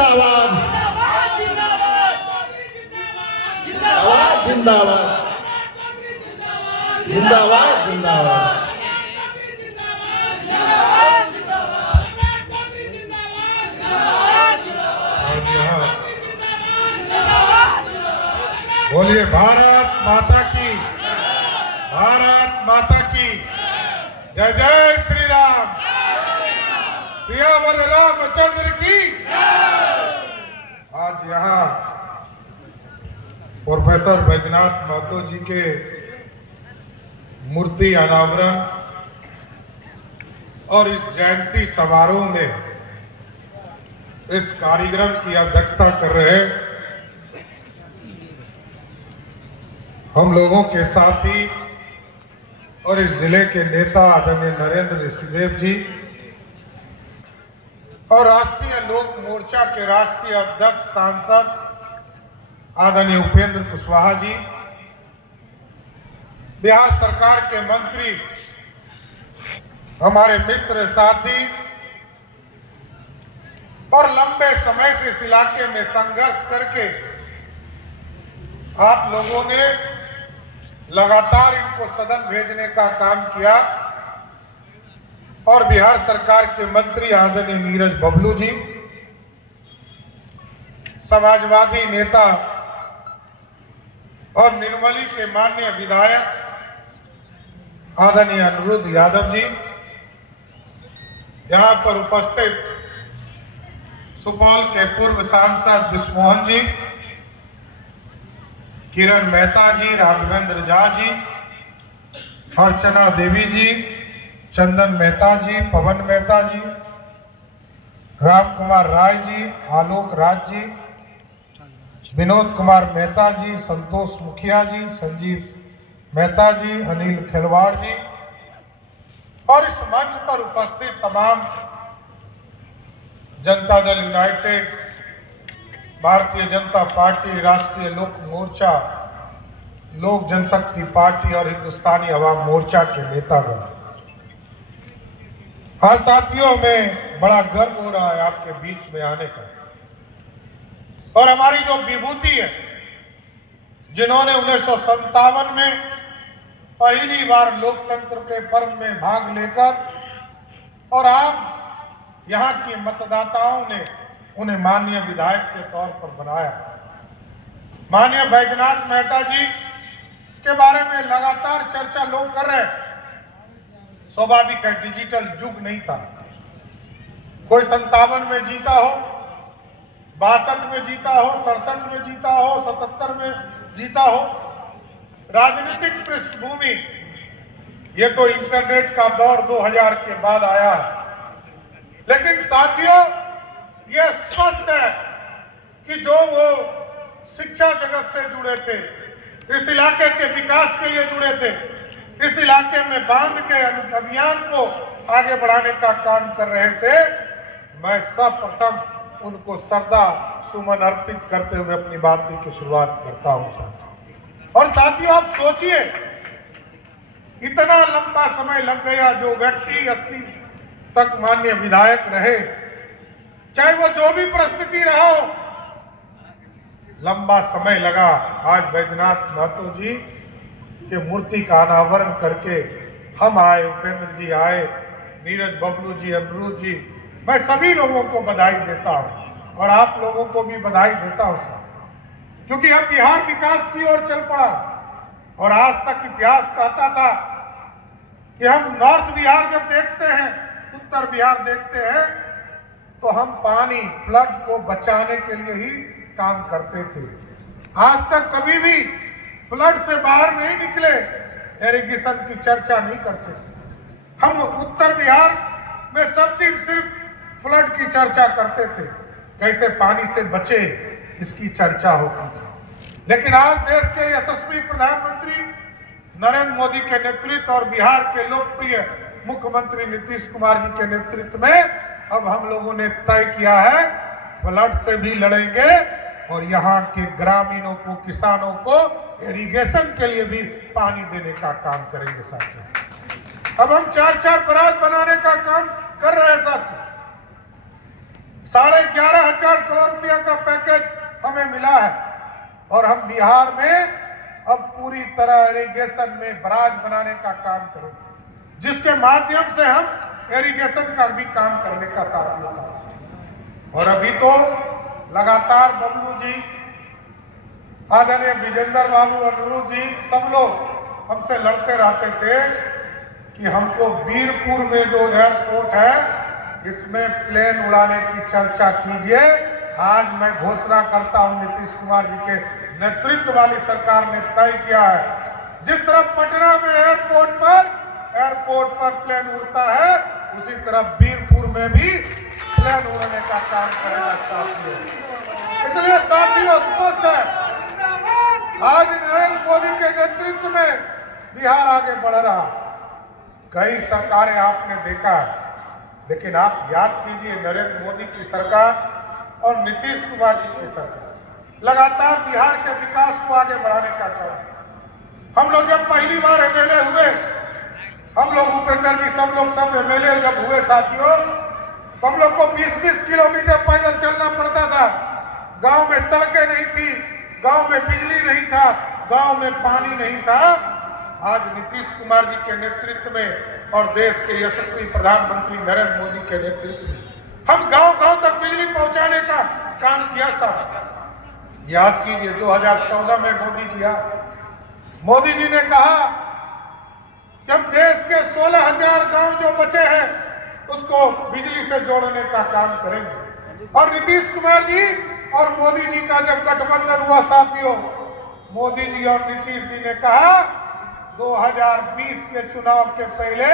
जिंदाबाद, जिंदाबाद, जिंदाबाद, जिंदाबाद, जिंदाबाद। बोलिए भारत माता की, भारत माता की जय। जय श्री राम, सियावर रामचंद्र की। आज यहाँ प्रोफेसर बैजनाथ महतो जी के मूर्ति अनावरण और इस जयंती समारोह में इस कार्यक्रम की अध्यक्षता कर रहे हम लोगों के साथी और इस जिले के नेता आदरणीय नरेंद्र ऋषिदेव जी और राष्ट्रीय लोक मोर्चा के राष्ट्रीय अध्यक्ष सांसद आदरणीय उपेंद्र कुशवाहा जी, बिहार सरकार के मंत्री, हमारे मित्र साथी और लंबे समय से इस इलाके में संघर्ष करके आप लोगों ने लगातार इनको सदन भेजने का काम किया और बिहार सरकार के मंत्री आदरणीय नीरज बबलू जी, समाजवादी नेता और निर्मली के माननीय विधायक आदरणीय अनिरुद्ध यादव जी, यहाँ पर उपस्थित सुपौल के पूर्व सांसद विश्वमोहन जी, किरण मेहता जी, राघवेंद्र झा जी, अर्चना देवी जी, चंदन मेहता जी, पवन मेहता जी, राम कुमार राय जी, आलोक राज जी, विनोद कुमार मेहता जी, संतोष मुखिया जी, संजीव मेहता जी, अनिल खिलवाड़ जी और इस मंच पर उपस्थित तमाम जनता दल यूनाइटेड, भारतीय जनता पार्टी, राष्ट्रीय लोक मोर्चा, लोक जनशक्ति पार्टी और हिंदुस्तानी अवाम मोर्चा के नेतागण। हाँ साथियों, में बड़ा गर्व हो रहा है आपके बीच में आने का और हमारी जो विभूति है, जिन्होंने 1957 में पहली बार लोकतंत्र के पर्व में भाग लेकर और आप यहाँ के मतदाताओं ने उन्हें माननीय विधायक के तौर पर बनाया। माननीय बैजनाथ मेहता जी के बारे में लगातार चर्चा लोग कर रहे हैं। स्वाभाविक है, डिजिटल युग नहीं था। कोई 57 में जीता हो, 62 में जीता हो, 67 में जीता हो, 77 में जीता हो। राजनीतिक पृष्ठभूमि, ये तो इंटरनेट का दौर 2000 के बाद आया है। लेकिन साथियों, यह स्पष्ट है कि जो वो शिक्षा जगत से जुड़े थे, इस इलाके के विकास के लिए जुड़े थे, इस इलाके में बांध के अभियान को आगे बढ़ाने का काम कर रहे थे, मैं सर्वप्रथम उनको श्रद्धा सुमन अर्पित करते हुए अपनी बात की शुरुआत करता हूं साथियों। और साथियों, आप सोचिए, इतना लंबा समय लग गया। जो व्यक्ति 80 तक माननीय विधायक रहे, चाहे वो जो भी परिस्थिति रहा हो, लंबा समय लगा। आज बैजनाथ महतो जी के मूर्ति का अनावरण करके हम आए, उपेंद्र जी आए, नीरज बबलू जी, अनिरुद्ध जी, मैं सभी लोगों को बधाई देता हूं और आप लोगों को भी बधाई देता हूं साहब, क्योंकि अब बिहार विकास की ओर चल पड़ा। और आज तक इतिहास कहता था कि हम नॉर्थ बिहार जब देखते हैं, उत्तर बिहार देखते हैं, तो हम पानी, फ्लड को बचाने के लिए ही काम करते थे। आज तक कभी भी फ्लड से बाहर नहीं निकले, इरिगेशन की चर्चा नहीं करते थे। हम उत्तर बिहार में सब दिन सिर्फ फ्लड की चर्चा करते थे, कैसे पानी से बचे इसकी चर्चा होती थी। लेकिन आज देश के यशस्वी प्रधानमंत्री नरेंद्र मोदी के नेतृत्व और बिहार के लोकप्रिय मुख्यमंत्री नीतीश कुमार जी के नेतृत्व में अब हम लोगों ने तय किया है, फ्लड से भी लड़ेंगे और यहाँ के ग्रामीणों को, किसानों को इरिगेशन के लिए भी पानी देने का काम करेंगे साथियों। अब हम 4-4 बराज बनाने का काम कर रहे हैं साथियों। 11,500 करोड़ रुपया का पैकेज हमें मिला है और हम बिहार में अब पूरी तरह इरिगेशन में बराज बनाने का काम करेंगे, जिसके माध्यम से हम इरिगेशन का भी काम करने का साथियों का। और अभी तो लगातार बबलू जी, आदरणीय विजेंद्र बाबू और नूरू जी सब लोग हमसे लड़ते रहते थे कि हमको वीरपुर में जो एयरपोर्ट है इसमें प्लेन उड़ाने की चर्चा कीजिए। आज मैं घोषणा करता हूं, नीतीश कुमार जी के नेतृत्व वाली सरकार ने तय किया है, जिस तरह पटना में एयरपोर्ट पर प्लेन उड़ता है, उसी तरह वीरपुर में भी प्लेन उड़ाने का काम करेगा साथियों। इसलिए साथियों स्पष्ट है, आज नरेंद्र मोदी के नेतृत्व में बिहार आगे बढ़ रहा। कई सरकारें आपने देखा है, लेकिन आप याद कीजिए नरेंद्र मोदी की सरकार और नीतीश कुमार जी की सरकार लगातार बिहार के विकास को आगे बढ़ाने का काम। हम लोग जब पहली बार एमएलए हुए, हम लोग उपेंद्र जी सब एमएलए जब हुए साथियों, तो हम लोग को 20-20 किलोमीटर पैदल चलना पड़ता था। गांव में सड़कें नहीं थी, गांव में बिजली नहीं था, गांव में पानी नहीं था। आज नीतीश कुमार जी के नेतृत्व में और देश के यशस्वी प्रधानमंत्री नरेंद्र मोदी के नेतृत्व में हम गांव-गांव तक बिजली पहुंचाने का काम किया। साहब याद कीजिए 2014 में मोदी जी ने कहा कि हम देश के 16,000 गांव जो बचे हैं उसको बिजली से जोड़ने का काम करेंगे। और नीतीश कुमार जी और मोदी जी का जब गठबंधन हुआ साथियों, मोदी जी और नीतीश जी ने कहा 2020 के चुनाव के पहले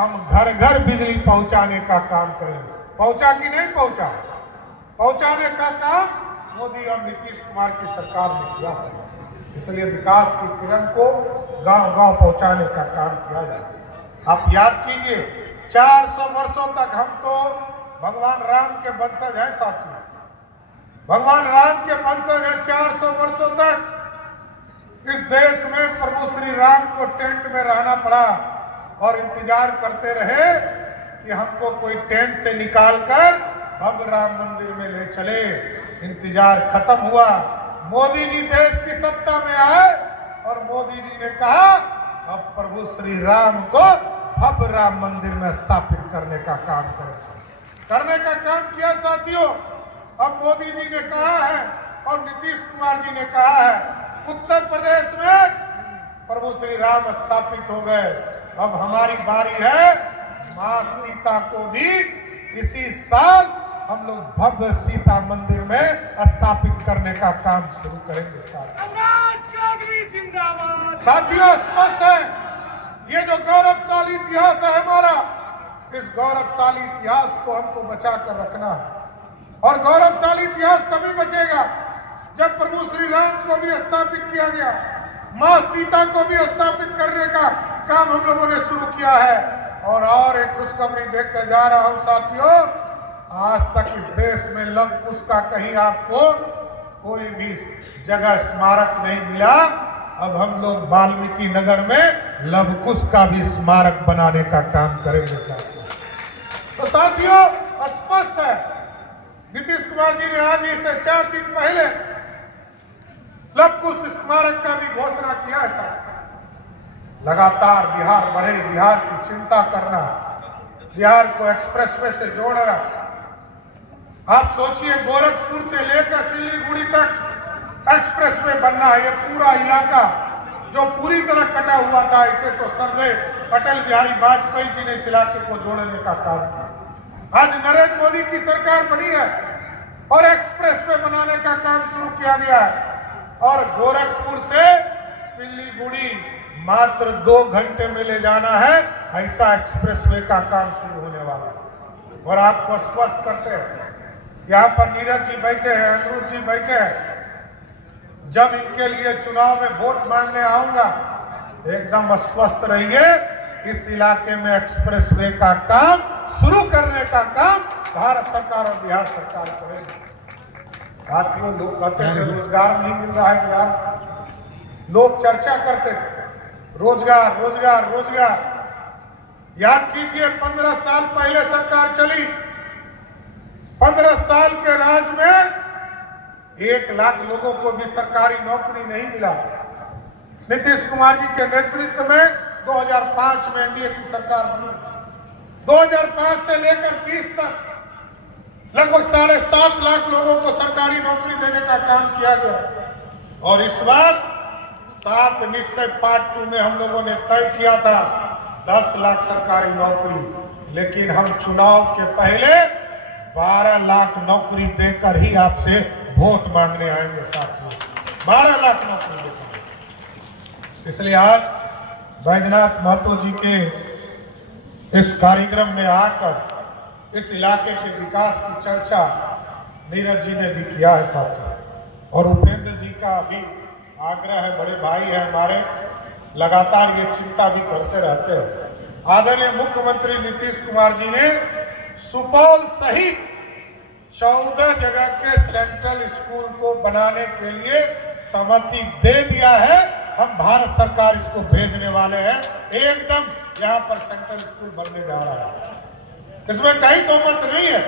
हम घर घर बिजली पहुंचाने का काम करेंगे। पहुंचा कि नहीं पहुंचा? पहुंचाने का काम मोदी और नीतीश कुमार की सरकार ने किया है। इसलिए विकास की किरण को गांव-गांव पहुंचाने का काम किया जाए। आप याद कीजिए 400 वर्षों तक हम तो भगवान राम के वंशज हैं साथियों, भगवान राम के वंशज हैं। 400 वर्षों तक इस देश में प्रभु श्री राम को टेंट में रहना पड़ा और इंतजार करते रहे कि हमको कोई टेंट से निकालकर भव्य राम मंदिर में ले चले। इंतजार खत्म हुआ, मोदी जी देश की सत्ता में आए और मोदी जी ने कहा अब प्रभु श्री राम को भव्य राम मंदिर में स्थापित करने का काम करने का काम किया साथियों। अब मोदी जी ने कहा है और नीतीश कुमार जी ने कहा है, उत्तर प्रदेश में प्रभु श्री राम स्थापित हो गए। अब हमारी बारी है, मां सीता को भी इसी साल हम लोग भव्य सीता मंदिर में स्थापित करने का काम शुरू करेंगे। साथियों स्पष्ट है, ये जो गौरवशाली इतिहास है हमारा, इस गौरवशाली इतिहास को हमको बचा कर रखना है। और गौरवशाली इतिहास तभी बचेगा जब प्रभु श्री राम को भी स्थापित किया गया, मां सीता को भी स्थापित करने का काम हम लोगों ने शुरू किया है। और एक खुशखबरी देख कर जा रहा हूं साथियों, आज तक इस देश में लव कुश का कहीं आपको कोई भी जगह स्मारक नहीं मिला। अब हम लोग वाल्मीकि नगर में लव कुश का भी स्मारक बनाने का काम करेंगे साथियों। तो साथियों स्पष्ट है, नीतीश कुमार जी ने आज ही से 4 दिन पहले लव कुश स्मारक का भी घोषणा किया है साथियों। लगातार बिहार बढ़े, बिहार की चिंता करना, बिहार को एक्सप्रेसवे से जोड़ना। आप सोचिए गोरखपुर से लेकर सिल्लीगुड़ी तक एक्सप्रेसवे बनना है। ये पूरा इलाका जो पूरी तरह कटा हुआ था, इसे तो सरदार अटल बिहारी वाजपेयी जी ने इस इलाके को जोड़ने का काम किया। आज नरेंद्र मोदी की सरकार बनी है और एक्सप्रेसवे बनाने का काम शुरू किया गया है। और गोरखपुर से सिल्लीगुड़ी मात्र 2 घंटे में ले जाना है, ऐसा एक्सप्रेसवे का काम शुरू होने वाला है। और आपको स्पष्ट करते हैं, यहाँ पर नीरज जी बैठे हैं, अनिरुद्ध जी बैठे हैं, जब इनके लिए चुनाव में वोट मांगने आऊंगा एकदम स्वस्थ रहिए, इस इलाके में एक्सप्रेसवे का काम शुरू करने का काम भारत सरकार और बिहार सरकार करेगी। साथियों लोग कहते हैं रोजगार नहीं मिल रहा है बिहार, लोग चर्चा करते थे रोजगार रोजगार रोजगार। याद कीजिए 15 साल पहले सरकार चली, 15 साल के राज में 1 लाख लोगों को भी सरकारी नौकरी नहीं मिला। नीतीश कुमार जी के नेतृत्व में 2005 में एनडीए की सरकार बनी। 2005 से लेकर 20 तक लगभग 7.5 लाख लोगों को सरकारी नौकरी देने का काम किया गया। और इस बार 7 निश्चय पार्ट 2 में हम लोगों ने तय किया था 10 लाख सरकारी नौकरी, लेकिन हम चुनाव के पहले 12 लाख नौकरी देकर ही आपसे वोट मांगने आएंगे साथियों। 12 लाख नौकरी देकर। इसलिए आज बैजनाथ महतो जी के इस कार्यक्रम में आकर इस इलाके के विकास की चर्चा नीरज जी ने भी किया है साथियों। और उपेंद्र जी का भी आग्रह है, बड़े भाई है हमारे, लगातार ये चिंता भी करते रहते हैं। आदरणीय मुख्यमंत्री नीतीश कुमार जी ने सुपौल सहित 14 जगह के सेंट्रल स्कूल को बनाने के लिए सहमति दे दिया है। हम भारत सरकार इसको भेजने वाले हैं। एकदम यहाँ पर सेंट्रल स्कूल बनने जा रहा है, इसमें कहीं दो मत नहीं है।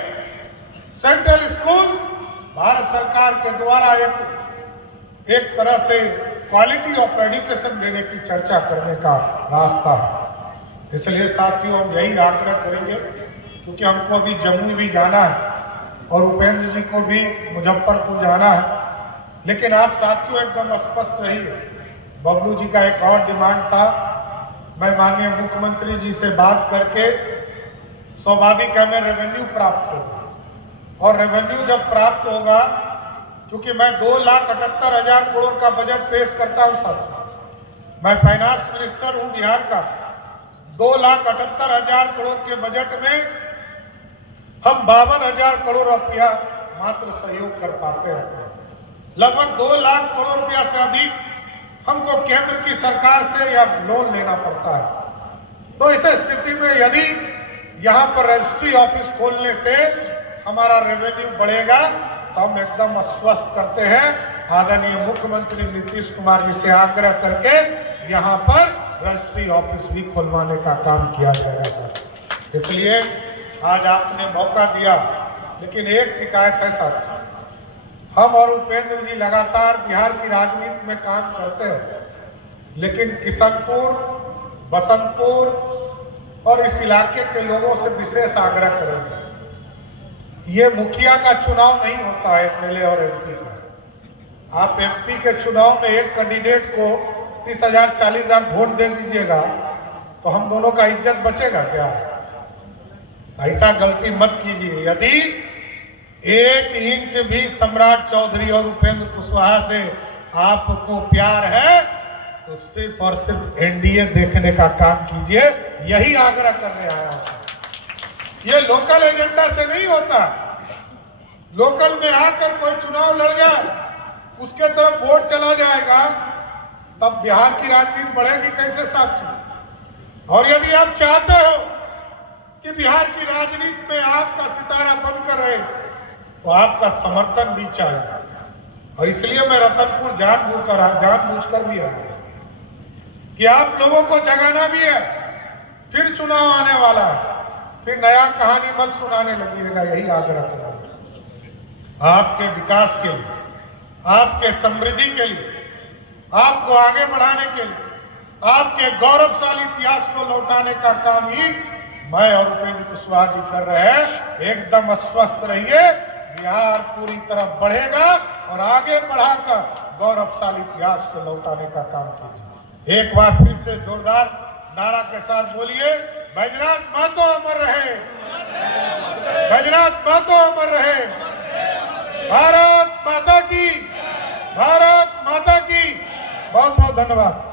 सेंट्रल स्कूल भारत सरकार के द्वारा एक तरह से क्वालिटी ऑफ एजुकेशन देने की चर्चा करने का रास्ता है। इसलिए साथियों हम यही आग्रह करेंगे, क्योंकि हमको अभी जम्मू भी जाना है और उपेंद्र जी को भी मुजफ्फरपुर जाना है। लेकिन आप साथियों एकदम स्पष्ट रहिए। बबलू जी का एक और डिमांड था, मैं माननीय मुख्यमंत्री जी से बात करके स्वाभाविक हमें रेवेन्यू प्राप्त होगा, और रेवेन्यू जब प्राप्त होगा, क्योंकि मैं 2,78,000 करोड़ का बजट पेश करता हूं साथियों, मैं फाइनेंस मिनिस्टर हूं बिहार का। 2,78,000 करोड़ के बजट में हम 52,000 करोड़ रुपया मात्र सहयोग कर पाते हैं। लगभग 2 लाख करोड़ रुपया से अधिक हमको केंद्र की सरकार से या लोन लेना पड़ता है। तो इस स्थिति में यदि यहाँ पर रजिस्ट्री ऑफिस खोलने से हमारा रेवेन्यू बढ़ेगा, तो हम एकदम आश्वस्त करते हैं आदरणीय मुख्यमंत्री नीतीश कुमार जी से आग्रह करके यहाँ पर रजिस्ट्री ऑफिस भी खुलवाने का काम किया जाएगा सर। इसलिए आज आपने मौका दिया, लेकिन एक शिकायत है साथियों, हम और उपेंद्र जी लगातार बिहार की राजनीति में काम करते हैं, लेकिन किशनपुर, बसंतपुर और इस इलाके के लोगों से विशेष आग्रह करेंगे, ये मुखिया का चुनाव नहीं होता है एमएलए और एमपी का। आप एमपी के चुनाव में एक कैंडिडेट को 30,000 40,000 वोट दे दीजिएगा तो हम दोनों का इज्जत बचेगा क्या? ऐसा गलती मत कीजिए। यदि 1 इंच भी सम्राट चौधरी और उपेंद्र कुशवाहा से आपको प्यार है तो सिर्फ और सिर्फ एनडीए देखने का काम कीजिए, यही आग्रह करने आया हूं। ये लोकल एजेंडा से नहीं होता। लोकल में आकर कोई चुनाव लड़ जाए, उसके तरफ वोट चला जाएगा, तब बिहार की राजनीति बढ़ेगी कैसे साथियों? और यदि आप चाहते हो कि बिहार की राजनीति में आपका सितारा बनकर रहे, तो आपका समर्थन भी चाहिए। और इसलिए मैं रतनपुर जानबूझकर भी आया कि आप लोगों को जगाना भी है। फिर चुनाव आने वाला है, फिर नया कहानी मत सुनाने लगिएगा, यही आग्रह करूंगा। आपके विकास के लिए, आपके समृद्धि के लिए, आपको आगे बढ़ाने के लिए, आपके गौरवशाली इतिहास को लौटाने का काम ही मैं और उपेंद्र कुशवाहा जी कर रहे हैं। एकदम आश्वस्त रहिए, बिहार पूरी तरफ बढ़ेगा और आगे बढ़ाकर गौरवशाली इतिहास को लौटाने का काम कीजिए। एक बार फिर से जोरदार नारा के साथ बोलिए, बैजनाथ महतो अमर रहे, बैजनाथ महतो अमर रहे, भारत माता की, भारत माता की। बहुत बहुत धन्यवाद।